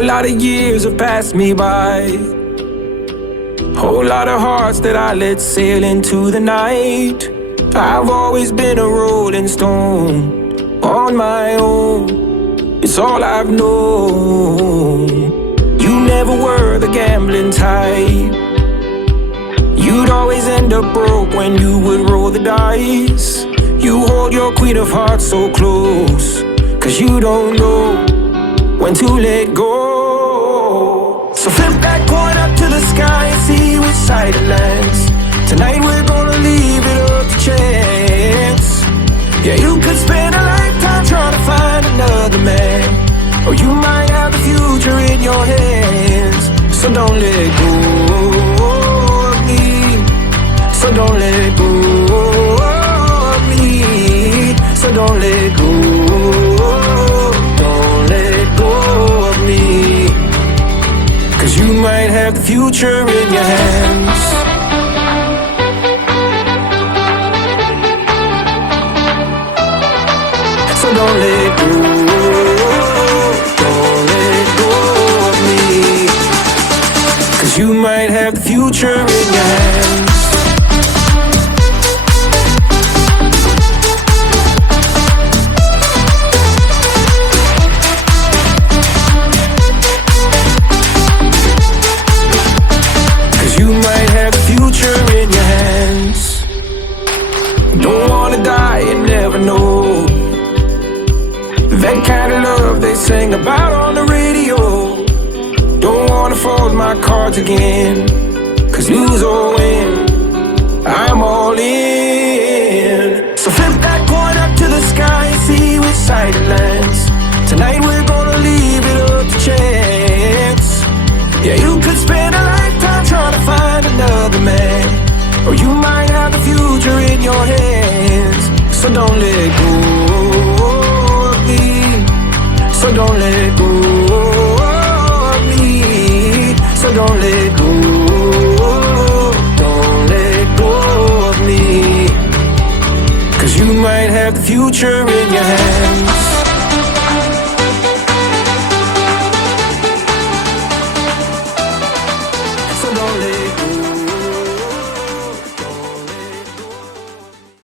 Whole lot of years have passed me by. Whole lot of hearts that I let sail into the night. I've always been a rolling stone on my own. It's all I've known. You never were the gambling type. You'd always end up broke when you would roll the dice. You hold your queen of hearts so close, 'cause you don't know when to let go. So flip that coin up to the sky and see which side it lands. Tonight we're gonna leave it up to chance. Yeah, you could spend a lifetime trying to find another man, or you might have the future in your hands. So don't let go of me. So don't let go of me. So don't let go. Don't let go of me. 'Cause you might have the future in your hands. So don't let go. Don't let go of me. 'Cause you might have the future in your hands. That kind of love they sing about on the radio. Don't wanna fold my cards again, 'cause lose or win, I'm all in. So flip that coin up to the sky and see which side it lands. Tonight we're gonna leave it up to chance. Yeah, you could spend a lifetime trying to find another man, or you might have the future in your hands. So don't let go. So don't let go of me. So don't let go. Don't let go of me. 'Cause you might have the future in your hands.